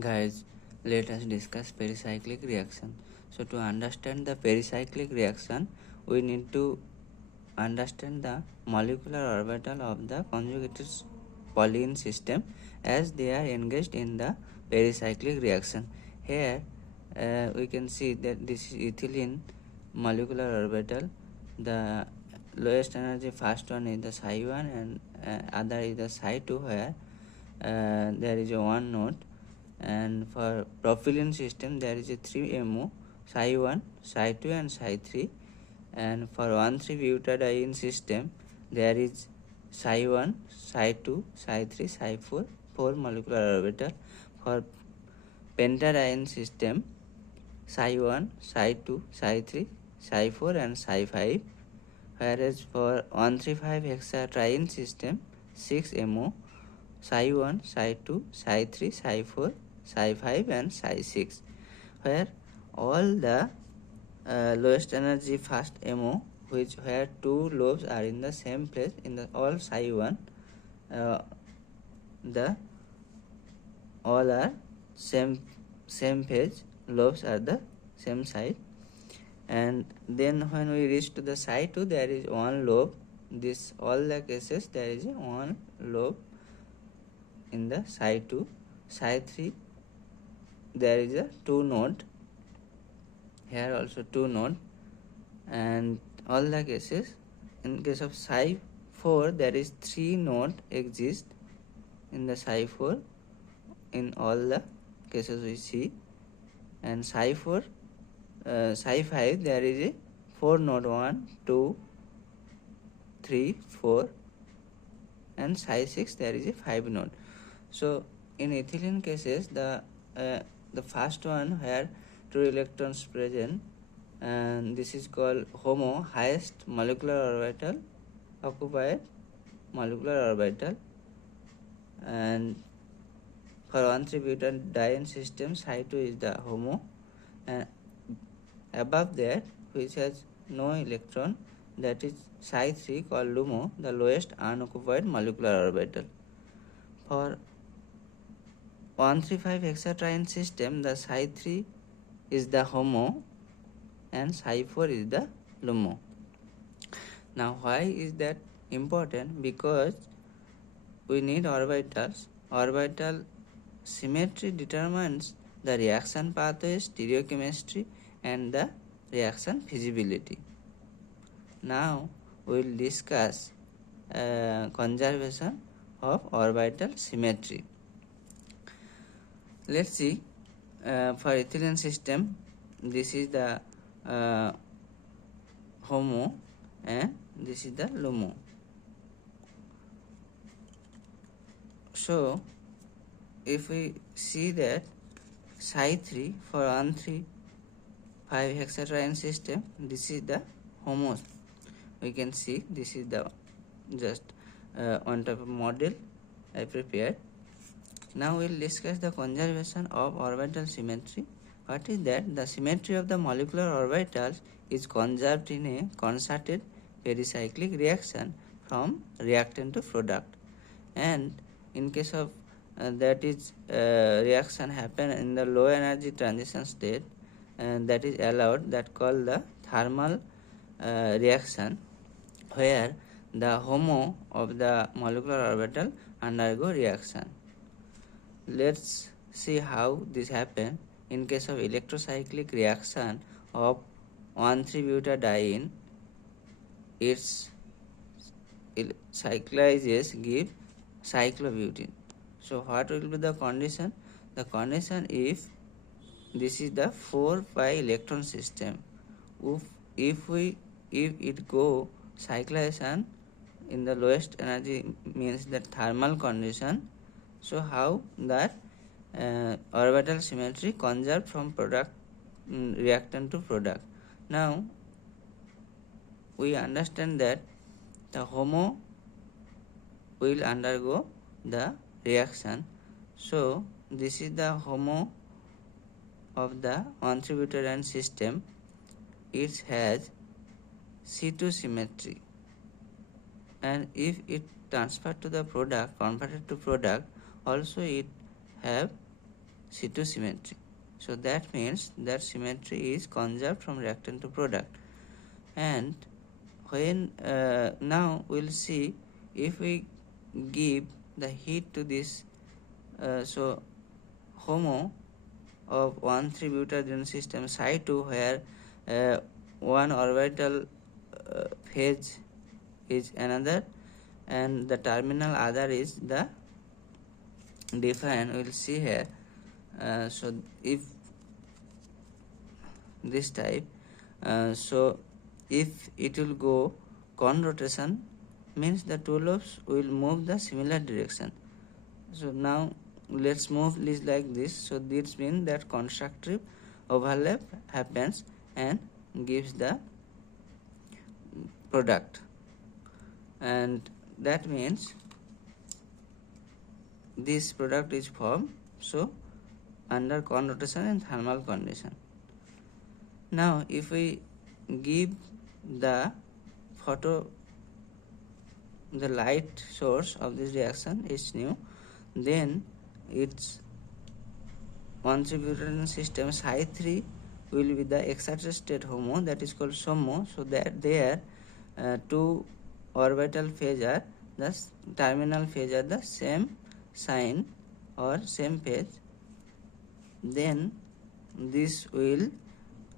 Guys, let us discuss pericyclic reaction. So to understand the pericyclic reaction, we need to understand the molecular orbital of the conjugated polyene system as they are engaged in the pericyclic reaction. Here we can see that this is ethylene molecular orbital. The lowest energy first one is the psi 1 and other is the psi 2, where there is a one node, and for propylene system there is a 3 MO, psi 1, psi 2 and psi 3, and for 1,3-butadiene system there is psi 1, psi 2, psi 3, psi 4, 4 molecular orbital. For pentadiene system, psi 1, psi 2, psi 3, psi 4 and psi 5, whereas for 1,3,5-hexatriene system 6 MO, psi 1, psi 2, psi 3, psi 4, psi 5 and psi 6, where all the lowest energy first MO, where two lobes are in the same place in the all psi 1, the all are same phase, lobes are the same side, and then when we reach to the psi 2 there is one lobe. This all the cases there is one lobe in the psi 2. Psi 3 there is a 2 node, here also 2 node, and all the cases. In case of psi 4 there is 3 node exist in the psi 4 in all the cases we see, and psi 4 psi 5 there is a 4 node, 1 2 3 4, and psi 6 there is a 5 node. So in ethylene cases the first one where 2 electrons present, and this is called HOMO, highest molecular orbital occupied molecular orbital, and for 1,3-butadiene system psi 2 is the HOMO, and above that which has no electron, that is psi 3 called LUMO, the lowest unoccupied molecular orbital. For 1,3,5-hexatriene system the psi 3 is the HOMO and psi 4 is the LUMO. Now why is that important? Because we need orbitals. Orbital symmetry determines the reaction pathway, stereochemistry and the reaction feasibility. Now we will discuss conservation of orbital symmetry. Let's see, for ethylene system this is the HOMO and this is the LUMO. So if we see that psi 3 for 1,3,5-hexatriene system, this is the HOMO. We can see this is the just on top of model I prepared. Now we will discuss the conservation of orbital symmetry. What is that? The symmetry of the molecular orbitals is conserved in a concerted pericyclic reaction from reactant to product, and in case of that is reaction happen in the low energy transition state, and that is allowed, that called the thermal reaction, where the HOMO of the molecular orbital undergo reaction. Let's see how this happen. In case of electrocyclic reaction of 1,3-butadiene, its cyclizes give cyclobutene. So what will be the condition? The condition, if this is the 4-pi electron system, if it go cyclization in the lowest energy, means the thermal condition, so how that orbital symmetry conserved from product reactant to product. Now we understand that the HOMO will undergo the reaction. So this is the HOMO of the 1,3-butadiene system. It has C2 symmetry, and if it transferred to the product, converted to product, also it have C2 symmetry. So that means that symmetry is conserved from reactant to product. And when now we'll see if we give the heat to this so HOMO of 1,3-butadiene system psi2, where one orbital phase is another and the terminal other is the defined, we'll see here. So if this type, so if it will go con rotation, means the two lobes will move the similar direction. So now let's move this like this. So this means that constructive overlap happens and gives the product, and that means this product is formed so under con rotation and thermal condition. Now if we give the the light source of this reaction is new, then its 1,3-butadiene system psi3 will be the excited state HOMO, that is called SOMO. So that there two orbital phase are the terminal phase are the same sign or same phase. Then this will,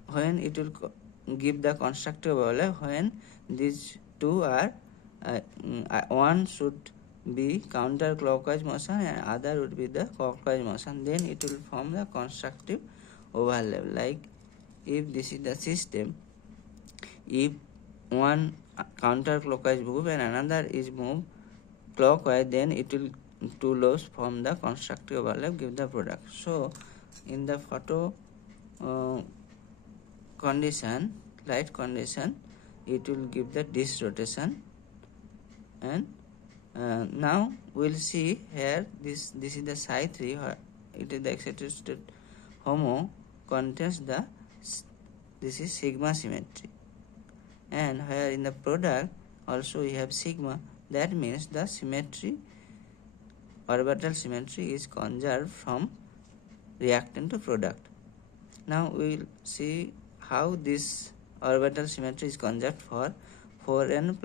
when it will give the constructive overlap, when these two are one should be counterclockwise motion and other would be the clockwise motion, then it will form the constructive overlap. Like if this is the system, if one counterclockwise move and another is moved clockwise, then it will two lobes form the constructive overlap, give the product. So in the photo condition, light condition, it will give the disk rotation. And now we'll see here this is the psi3, or it is the excited state HOMO contains the, this is sigma symmetry, and where in the product also we have sigma, that means the symmetry, orbital symmetry is conserved from reactant to product. Now we will see how this orbital symmetry is conserved for 4n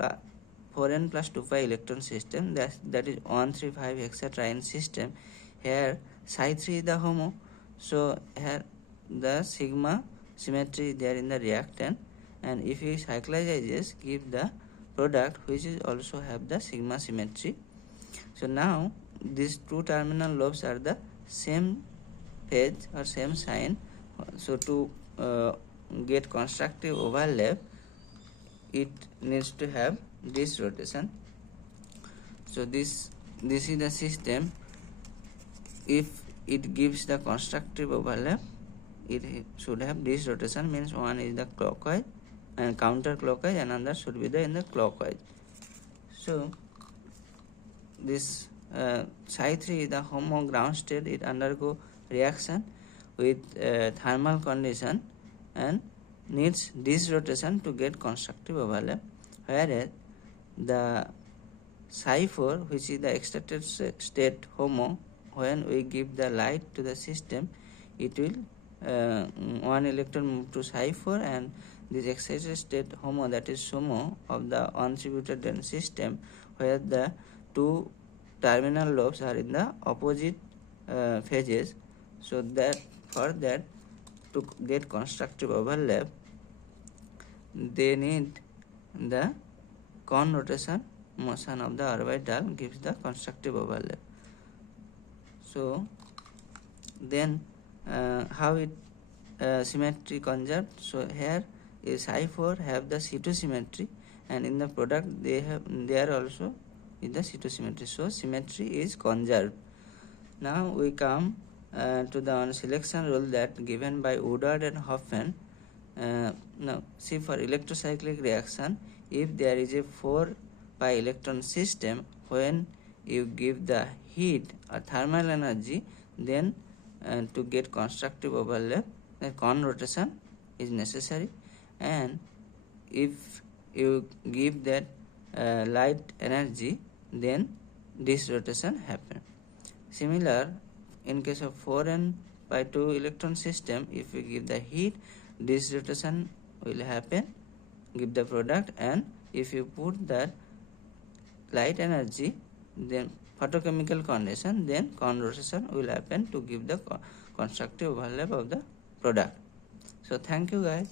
plus 2 pi electron system, that is 1, 3, 5 etc. system. Here psi3 is the HOMO, so here the sigma symmetry is there in the reactant, and if we cyclize give the product which is also have the sigma symmetry. So now these two terminal lobes are the same phase or same sign. So to get constructive overlap, it needs to have this rotation. So this is the system. If it gives the constructive overlap, it should have this rotation, means one is the clockwise and counterclockwise, and another should be the in the clockwise. So this psi3 is the HOMO ground state, it undergo reaction with thermal condition and needs this rotation to get constructive overlap, whereas the psi4, which is the excited state HOMO, when we give the light to the system, it will one electron move to psi4, and this excited state HOMO, that is SOMO of the 1,3-butadiene system, where the two terminal lobes are in the opposite phases. So that for that to get constructive overlap, they need the con rotation motion of the orbital gives the constructive overlap. So then how it symmetry conserved? So here is psi4 have the C2 symmetry, and in the product they are also in the C2 symmetry. So symmetry is conserved. Now we come to the selection rule that given by Woodward and Hoffman. Now see, for electrocyclic reaction, if there is a 4 pi electron system, when you give the heat or thermal energy, then to get constructive overlap, the con rotation is necessary, and if you give that light energy, then this rotation happen. Similar in case of 4n by two electron system, if we give the heat, this rotation will happen, give the product, and if you put that light energy, then photochemical condition, then condensation will happen to give the constructive overlap of the product. So thank you guys.